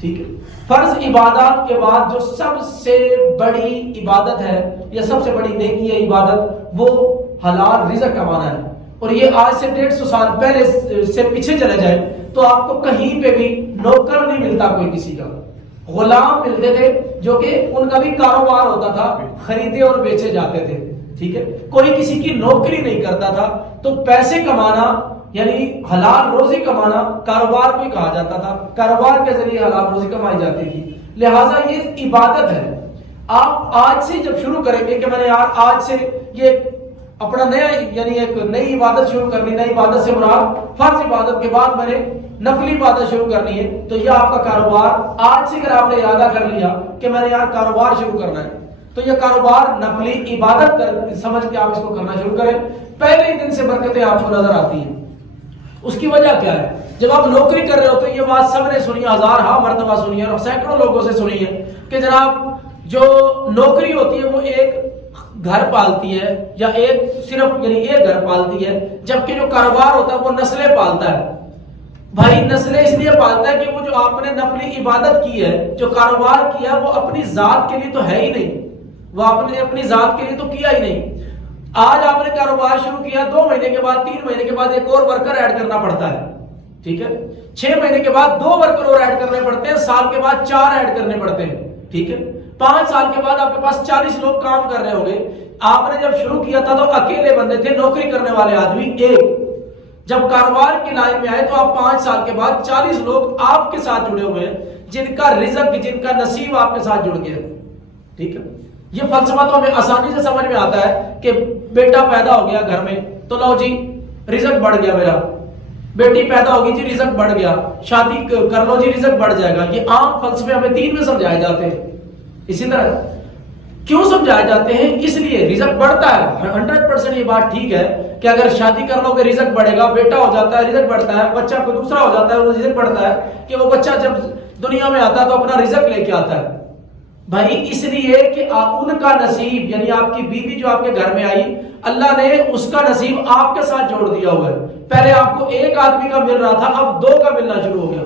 ٹھیک ہے. فرض عبادات کے بعد جو سب سے بڑی عبادت ہے یا سب سے بڑی نیکی ہے عبادت، وہ حلال رزق کمانا ہے. اور یہ آج سے 150 سال پہلے سے پیچھے چلے جائے تو آپ کو کہیں پہ بھی نوکر نہیں ملتا کوئی کسی کا. غلام ملتے تھے جو کہ ان کا بھی کاروبار ہوتا تھا، خریدے اور بیچے جاتے تھے. ٹھیک ہے، کوئی کسی کی نوکری نہیں کرتا تھا. تو پیسے کمانا یعنی حلال روزی کمانا کاروبار کو ہی کہا جاتا تھا. کاروبار کے ذریعے حلال روزی کمائی جاتی تھی. لہٰذا یہ عبادت ہے. آپ آج سے جب شروع کریں گے کہ میں نے یار آج سے یہ اپنا نیا یعنی ایک نئی عبادت شروع کرنی، نئی عبادت سے مراد فرض عبادت کے بعد میں نے نفلی عبادت شروع کرنی ہے، تو یہ آپ کا کاروبار آج سے اگر آپ نے ارادہ کر لیا کہ میں نے یار کاروبار شروع کرنا ہے، تو یہ کاروبار نفلی عبادت کر سمجھ کے آپ اس کو کرنا شروع کریں. پہلے ہی دن سے برکتیں آپ کو نظر آتی ہیں. اس کی وجہ کیا ہے؟ جب آپ نوکری کر رہے ہوتے ہیں، یہ بات سب نے سنی، ہزارہا مرتبہ سنی ہے اور سینکڑوں لوگوں سے سنی ہے کہ جناب جو نوکری ہوتی ہے وہ ایک گھر پالتی ہے یا ایک صرف یعنی ایک گھر پالتی ہے، جبکہ جو کاروبار ہوتا ہے وہ نسلیں پالتا ہے. بھائی نسلیں اس لیے پالتا ہے کہ وہ جو آپ نے نفلی عبادت کی ہے، جو کاروبار کیا، وہ اپنی ذات کے لیے تو ہے ہی نہیں، وہ آپ نے اپنی ذات کے لیے تو کیا ہی نہیں. آج آپ نے کاروبار شروع کیا، 2 مہینے کے بعد 3 مہینے کے بعد ایک اور ورکر ایڈ کرنا پڑتا ہے. ٹھیک ہے، 6 مہینے کے بعد 2 ورکر اور ایڈ کرنے پڑتے ہیں، سال کے بعد 4 ایڈ کرنے پڑتے ہیں. ٹھیک ہے، 5 سال کے بعد آپ کے پاس 40 لوگ کام کر رہے ہوں گے. آپ نے جب شروع کیا تھا تو اکیلے بندے تھے، نوکری کرنے والے آدمی ایک. جب کاروبار کی لائن میں آئے تو آپ 5 سال کے بعد 40 لوگ آپ کے ساتھ جڑے ہوئے ہیں، جن کا رزق جن کا نصیب آپ کے ساتھ جڑ گیا. ٹھیک ہے، یہ فلسفہ تو ہمیں آسانی سے سمجھ میں آتا ہے کہ بیٹا پیدا ہو گیا گھر میں تو لو جی رزق بڑھ گیا میرا، بیٹی پیدا ہوگی جی رزق بڑھ گیا، شادی کر لو جی رزق بڑھ جائے گا. یہ عام فلسفے ہمیں دین میں سمجھائے جاتے ہیں. اسی طرح کیوں سمجھائے جاتے ہیں؟ اس لیے رزق بڑھتا ہے. 100% یہ بات ٹھیک ہے کہ اگر شادی کر لو گے رزق بڑھے گا، بیٹا ہو جاتا ہے رزق بڑھتا ہے، بچہ کوئی دوسرا ہو جاتا ہے وہ رزق بڑھتا ہے کہ وہ بچہ جب دنیا میں آتا ہے تو اپنا رزق لے کے آتا ہے. بھائی اس لیے کہ ان کا نصیب یعنی آپ کی بیوی جو آپ کے گھر میں آئی، اللہ نے اس کا نصیب آپ کے ساتھ جوڑ دیا ہوا ہے. پہلے آپ کو ایک آدمی کا مل رہا تھا، اب 2 کا ملنا شروع ہو گیا.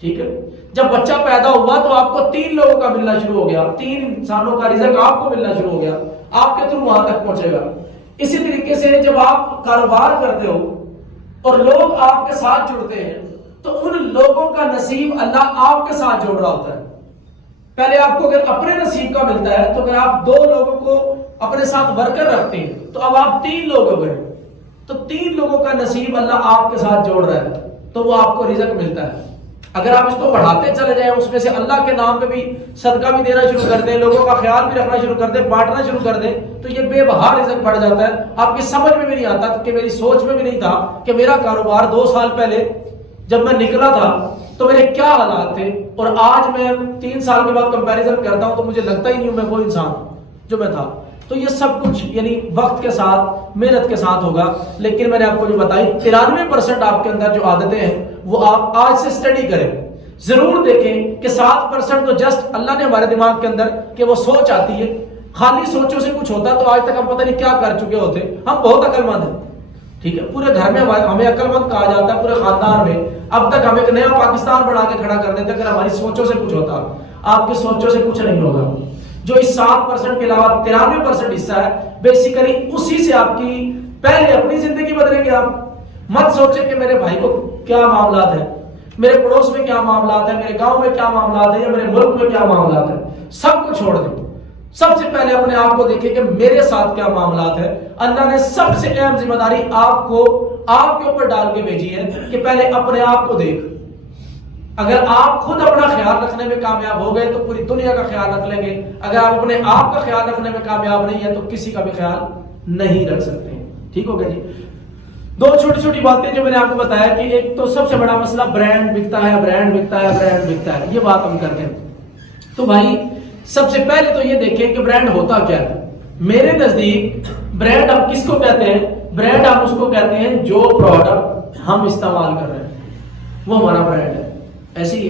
ٹھیک ہے، جب بچہ پیدا ہوا تو آپ کو 3 لوگوں کا ملنا شروع ہو گیا، 3 انسانوں کا رزق آپ کو ملنا شروع ہو گیا، آپ کے تھرو وہاں تک پہنچے گا. اسی طریقے سے جب آپ کاروبار کرتے ہو اور لوگ آپ کے ساتھ جڑتے ہیں تو ان لوگوں کا نصیب اللہ آپ کے ساتھ جوڑ رہا ہوتا ہے. پہلے آپ کو اگر اپنے نصیب کا ملتا ہے تو اگر آپ 2 لوگوں کو اپنے ساتھ ورکر رکھتے ہیں تو اب آپ 3 لوگ ہو گئے، تو 3 لوگوں کا نصیب اللہ آپ کے ساتھ جوڑ رہا ہے تو وہ آپ کو رزق ملتا ہے. اگر آپ اس کو بڑھاتے چلے جائیں، اس میں سے اللہ کے نام پہ بھی صدقہ بھی دینا شروع کر دیں، لوگوں کا خیال بھی رکھنا شروع کر دیں، بانٹنا شروع کر دیں، تو یہ بے بہا رزق بڑھ جاتا ہے. آپ کی سمجھ میں بھی نہیں آتا کہ میری سوچ میں بھی نہیں تھا کہ میرا کاروبار 2 سال پہلے جب میں نکلا تھا تو میرے کیا حالات تھے، اور آج میں 3 سال کے بعد کمپیریزن کرتا ہوں تو مجھے لگتا ہی نہیں ہوں میں وہ انسان جو میں تھا. تو یہ سب کچھ یعنی وقت کے ساتھ محنت کے ساتھ ہوگا. لیکن میں نے آپ کو جو بتائی 93% آپ کے اندر جو عادتیں ہیں وہ آپ آج سے اسٹڈی کریں. ضرور دیکھیں کہ 7% تو جسٹ اللہ نے ہمارے دماغ کے اندر کہ وہ سوچ آتی ہے. خالی سوچوں سے کچھ ہوتا تو آج تک ہم پتہ نہیں کیا کر چکے ہوتے. ہم بہت عقل مند ہیں. ٹھیک ہے، پورے گھر میں ہمیں عقل مند کہا جاتا ہے، پورے خاندان میں. اب تک ہم ایک نیا پاکستان بنا کے کھڑا کر دیتے اگر ہماری سوچوں سے کچھ ہوتا. آپ کی سوچوں سے کچھ نہیں ہوگا. جو اس 7% کے علاوہ 93% حصہ ہے بیسیکلی اسی سے آپ کی پہلے اپنی زندگی بدلیں گے. آپ مت سوچیں کہ میرے بھائی کو کیا معاملات ہیں، میرے پڑوس میں کیا معاملات ہیں، میرے گاؤں میں کیا معاملات ہیں، یا میرے ملک میں کیا معاملات ہیں. سب کو چھوڑ دیں. سب سے پہلے اپنے آپ کو دیکھیں کہ میرے ساتھ کیا معاملات ہیں. اللہ نے سب سے اہم ذمہ داری آپ کو آپ کے اوپر ڈال کے بھیجی ہے کہ پہلے اپنے آپ کو دیکھ. اگر آپ خود اپنا خیال رکھنے میں کامیاب ہو گئے تو پوری دنیا کا خیال رکھ لیں گے. اگر آپ اپنے آپ کا خیال رکھنے میں کامیاب نہیں ہے تو کسی کا بھی خیال نہیں رکھ سکتے. ٹھیک ہو گیا جی. 2 چھوٹی چھوٹی باتیں جو میں نے آپ کو بتایا کہ ایک تو سب سے بڑا مسئلہ برانڈ بکتا ہے، برانڈ بکتا ہے، برانڈ بکتا ہے. یہ بات ہم کرتے ہیں. تو بھائی سب سے پہلے تو یہ دیکھیں کہ برانڈ ہوتا کیا ہے. میرے نزدیک برانڈ ہم کس کو کہتے ہیں؟ برانڈ ہم اس کو کہتے ہیں جو پروڈکٹ ہم استعمال کر رہے ہیں وہ ہمارا برانڈ ہے. ایسے ہی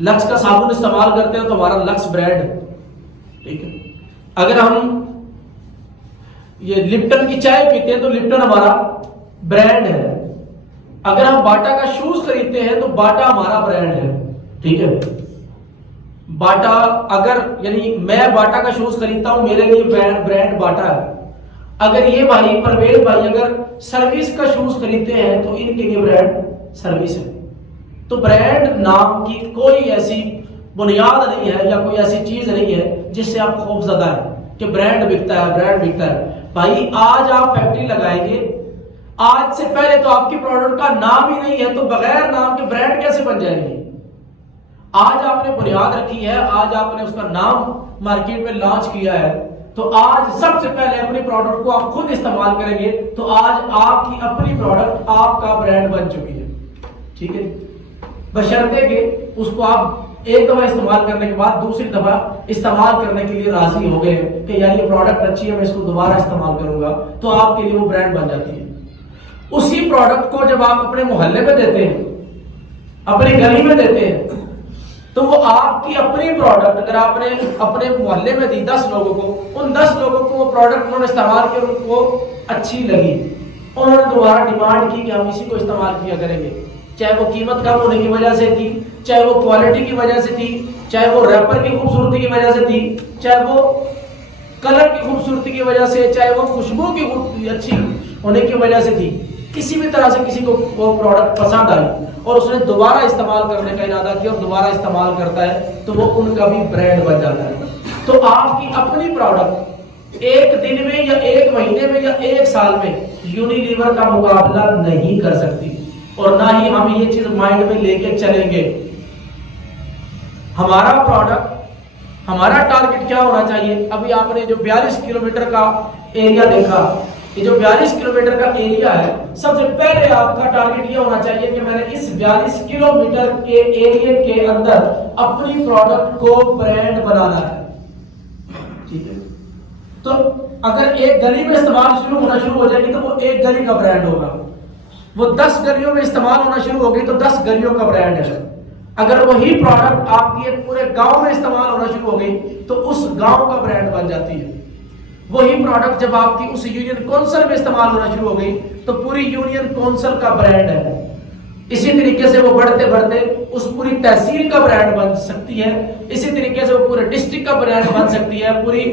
لکس کا صابن استعمال کرتے ہیں تو ہمارا لکس برانڈ ہے. ٹھیک ہے. اگر ہم یہ لپٹن کی چائے پیتے ہیں تو لپٹن ہمارا برانڈ ہے. اگر ہم باٹا کا شوز خریدتے ہیں تو باٹا ہمارا برانڈ ہے. ٹھیک ہے. باٹا اگر یعنی میں باٹا کا شوز خریدتا ہوں، میرے لیے برانڈ باٹا ہے. اگر یہ بھائی پرویز بھائی اگر سروس کا شوز خریدتے ہیں تو ان کے لیے برانڈ سروس ہے. تو برانڈ نام کی کوئی ایسی بنیاد نہیں ہے یا کوئی ایسی چیز نہیں ہے جس سے آپ خوف زدہ ہیں کہ برانڈ بکتا ہے برانڈ بکتا ہے. بھائی آج آپ فیکٹری لگائیں گے، آج سے پہلے تو آپ کی پروڈکٹ کا نام ہی نہیں ہے، تو بغیر نام کے برانڈ کیسے بن جائیں گے؟ آج آپ نے بنیاد رکھی ہے، آج آپ نے اس کا نام مارکیٹ میں لانچ کیا ہے، تو آج سب سے پہلے اپنی پروڈکٹ کو آپ خود استعمال کریں گے تو آج آپ کی اپنی پروڈکٹ آپ کا برانڈ بن چکی ہے. ٹھیک ہے، بشرطے کہ اس کو آپ ایک دفعہ استعمال کرنے کے بعد دوسری دفعہ استعمال کرنے کے لیے راضی ہو گئے کہ یار یہ پروڈکٹ اچھی ہے، میں اس کو دوبارہ استعمال کروں گا، تو آپ کے لیے وہ برانڈ بن جاتی ہے. اسی پروڈکٹ کو جب آپ اپنے محلے میں دیتے ہیں، اپنی گلی میں دیتے ہیں، تو وہ آپ کی اپنی پروڈکٹ اگر آپ نے اپنے محلے میں دی 10 لوگوں کو، ان 10 لوگوں کو وہ پروڈکٹ انہوں نے استعمال کیا، ان کو اچھی لگی، انہوں نے دوبارہ ڈیمانڈ کی کہ ہم اسی کو استعمال کیا کریں گے. چاہے وہ قیمت کم ہونے کی وجہ سے تھی، چاہے وہ کوالٹی کی وجہ سے تھی، چاہے وہ ریپر کی خوبصورتی کی وجہ سے تھی، چاہے وہ کلر کی خوبصورتی کی وجہ سے، چاہے وہ خوشبو کی اچھی ہونے کی وجہ سے تھی. کسی بھی طرح سے کسی کو وہ پروڈکٹ پسند آئی اور اس نے دوبارہ استعمال کرنے کا ارادہ کیا اور دوبارہ استعمال کرتا ہے تو وہ ان کا بھی برانڈ بن جاتا ہے. تو آپ کی اپنی پروڈکٹ ایک دن میں یا ایک مہینے میں یا ایک سال میں یونیلیور کا مقابلہ نہیں کر سکتی، اور نہ ہی ہم یہ چیز مائنڈ میں لے کے چلیں گے. ہمارا پروڈکٹ، ہمارا ٹارگٹ کیا ہونا چاہیے؟ ابھی آپ نے جو 42 کلومیٹر کا ایریا دیکھا، یہ جو 42 کلومیٹر کا ایریا ہے، سب سے پہلے آپ کا ٹارگٹ یہ ہونا چاہیے کہ میں نے اس 42 کلومیٹر کے ایریا کے اندر اپنی پروڈکٹ کو برانڈ بنانا ہے. ٹھیک ہے، تو اگر ایک گلی میں استعمال ہونا شروع ہو جائے گی تو وہ ایک گلی کا برانڈ ہوگا. وہ 10 گلیوں میں استعمال ہونا شروع ہوگی تو 10 گلیوں کا برانڈ ہے. اگر وہی پروڈکٹ آپ کی ایک پورے گاؤں میں استعمال ہونا شروع ہو گئی تو اس گاؤں کا برانڈ بن جاتی ہے. وہی پروڈکٹ جب آپ کی اس یونین کونسل میں استعمال ہونا شروع ہو گئی تو پوری یونین کونسل کا برانڈ ہے. اسی طریقے سے وہ بڑھتے بڑھتے اس پوری تحصیل کا برانڈ بن سکتی ہے. اسی طریقے سے وہ پورے ڈسٹرکٹ کا برانڈ بن سکتی ہے، پوری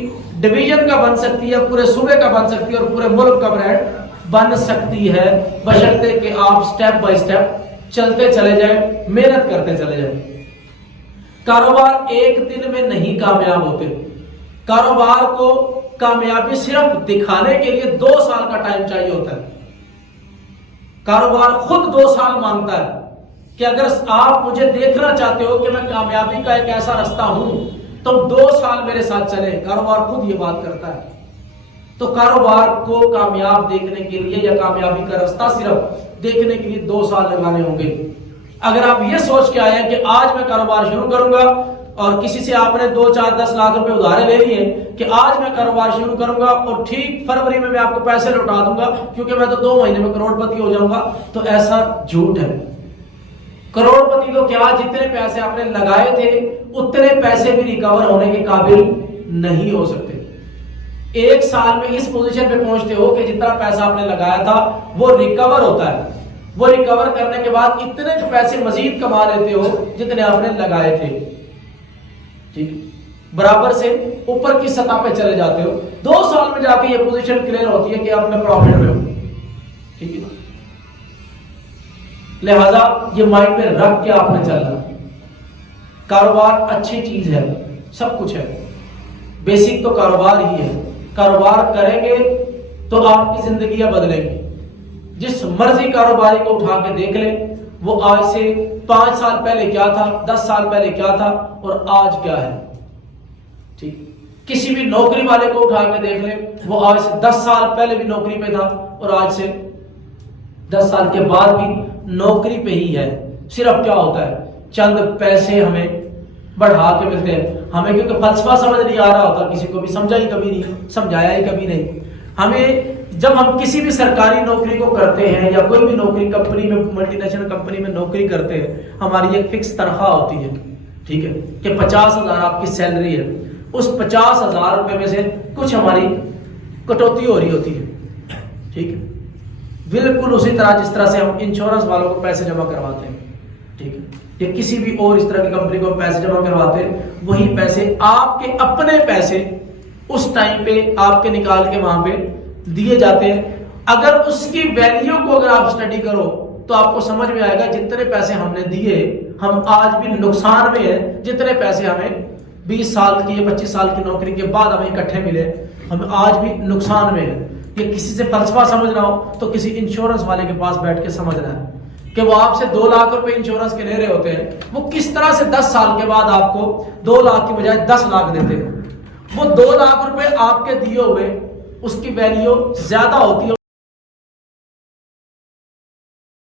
ڈویژن کا بن سکتی ہے، پورے صوبے کا بن سکتی ہے اور پورے ملک کا برانڈ بن سکتی ہے، بشرطے کہ آپ سٹیپ بائی سٹیپ چلتے چلے جائیں، محنت کرتے چلے جائیں. کاروبار ایک دن میں نہیں کامیاب ہوتے. کاروبار کو کامیابی صرف دکھانے کے لیے 2 سال کا ٹائم چاہیے ہوتا ہے. کاروبار خود 2 سال مانگتا ہے کہ اگر آپ مجھے دیکھنا چاہتے ہو کہ میں کامیابی کا ایک ایسا رستہ ہوں تو 2 سال میرے ساتھ چلے. کاروبار خود یہ بات کرتا ہے. تو کاروبار کو کامیاب دیکھنے کے لیے یا کامیابی کا رستہ صرف دیکھنے کے لیے 2 سال لگانے ہوں گے. اگر آپ یہ سوچ کے آئے ہیں کہ آج میں کاروبار شروع کروں گا اور کسی سے آپ نے 2 4 10 لاکھ روپے ادھارے لے لیے کہ آج میں کاروبار شروع کروں گا اور ٹھیک فروری میں آپ کو پیسے لوٹا دوں گا کیونکہ میں تو 2 مہینے میں کروڑ پتی ہو جاؤں گا، تو ایسا جھوٹ ہے. کروڑ پتی تو کیا، جتنے پیسے آپ نے لگائے تھے اتنے پیسے بھی ریکور ہونے کے قابل نہیں ہو سکتے. 1 سال میں اس پوزیشن پہ پہنچتے ہو کہ جتنا پیسہ آپ نے لگایا تھا وہ ریکور ہوتا ہے. وہ ریکور کرنے کے بعد اتنے پیسے مزید کما لیتے ہو جتنے آپ نے لگائے تھے. ٹھیک، برابر سے اوپر کی سطح پہ چلے جاتے ہو. 2 سال میں جا کے یہ پوزیشن کلیئر ہوتی ہے کہ آپ نے پروفٹ میں ہو. ٹھیک ہے، لہذا یہ مائنڈ میں رکھ کے آپ نے چلنا. کاروبار اچھی چیز ہے، سب کچھ ہے، بیسک تو کاروبار ہی ہے. کاروبار کریں گے تو آپ کی زندگیاں بدلیں گی. جس مرضی کاروباری کو اٹھا کے دیکھ لیں، وہ آج سے 5 سال پہلے کیا تھا، 10 سال پہلے کیا تھا اور آج کیا ہے. ٹھیک، کسی بھی نوکری والے کو اٹھا کے دیکھ لیں، وہ آج سے 10 سال پہلے بھی نوکری پہ تھا اور آج سے 10 سال کے بعد بھی نوکری پہ ہی ہے. صرف کیا ہوتا ہے، چند پیسے ہمیں بڑھا کے ملتے ہیں. ہمیں کیونکہ فلسفہ سمجھ نہیں آ رہا ہوتا، کسی کو بھی سمجھا ہی کبھی نہیں، سمجھایا ہی کبھی نہیں. ہمیں جب ہم کسی بھی سرکاری نوکری کو کرتے ہیں یا کوئی بھی نوکری کمپنی میں، ملٹی نیشنل کمپنی میں نوکری کرتے ہیں، ہماری ایک فکس تنخواہ ہوتی ہے. ٹھیک ہے، کہ 50,000 آپ کی سیلری ہے. اس 50,000 روپے میں سے کچھ ہماری کٹوتی ہو رہی ہوتی ہے. ٹھیک ہے، بالکل اسی طرح جس طرح سے ہم انشورنس والوں کو پیسے جمع کرواتے ہیں. ٹھیک ہے، یا کسی بھی اور اس طرح کی کمپنی کو پیسے جمع کرواتے ہیں، وہی پیسے آپ کے اپنے پیسے اس ٹائم پہ آپ کے نکال کے وہاں پہ دیے جاتے ہیں۔ اگر اس کی ویلیو کو اگر آپ اسٹڈی کرو تو آپ کو سمجھ میں آئے گا جتنے پیسے ہم نے دیے ہم آج بھی نقصان میں ہیں، جتنے پیسے ہمیں 20 سال کی یا 25 سال کی نوکری کے بعد ہمیں اکٹھے ملے ہم آج بھی نقصان میں ہیں۔ یہ کسی سے فلسفہ سمجھنا ہو تو کسی انشورنس والے کے پاس بیٹھ کے سمجھنا ہے کہ وہ آپ سے 2 لاکھ روپے انشورنس کے لے رہے ہوتے ہیں، وہ کس طرح سے 10 سال کے بعد آپ کو 2 لاکھ کی بجائے 10 لاکھ دیتے ہیں۔ وہ 2 لاکھ روپے آپ کے دیے ہوئے اس کی ویلیو زیادہ ہوتی ہے